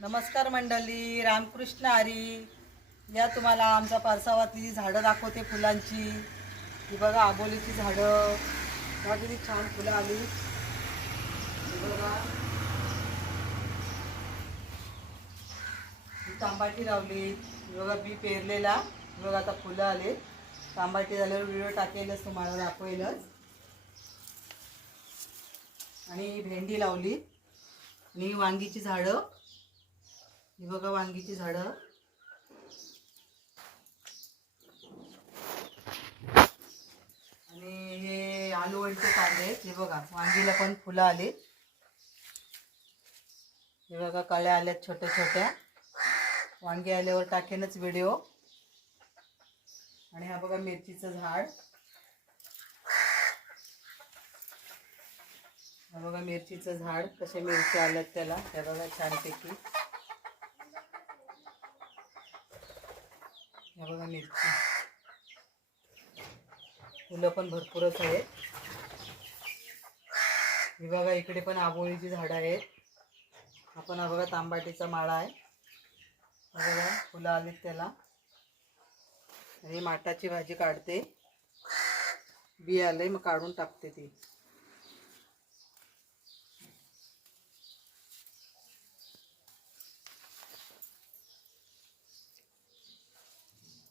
नमस्कार मंडळी रामकृष्ण आरी या तुम्हाला आमच्या पारसावातली झाडं दाखवते फुलांची ही बघा आबोलीची झाडं. बघा किती छान फुलं आली. बघा तांबाटी लावली. बघा बी पेरलेला. बघा आता फुलं आले. तांबाटी झाल्यावर व्हिडिओ टाकेलच तुम्हाला दाखवेलच. आणि भेंडी लावली. आणि वांगीची झाडं. ही बघा वांगीची झाडं. आणि हे आलूवडीचे कांदे आहेत हे बघा वांगीला पण फुलं आली. हे बघा कळ्या आल्यात छोट्या छोट्या. वांगी आल्यावर टाकेनच व्हिडिओ. आणि हा बघा मिरचीचं झाड. हा बघा मिरचीचं झाड कसे मिरची आल्यात त्याला. त्या बघा छानपैकी. हे बघा मिरची. फुलं पण भरपूरच आहेत. हे बघा इकडे पण आबोळीची झाडं आहेत. आपण हा बघा तांबाटीचा माळा आहे. बघा फुलं आलीत त्याला. आणि माटाची भाजी काढते. बी आले मग काढून टाकते ती.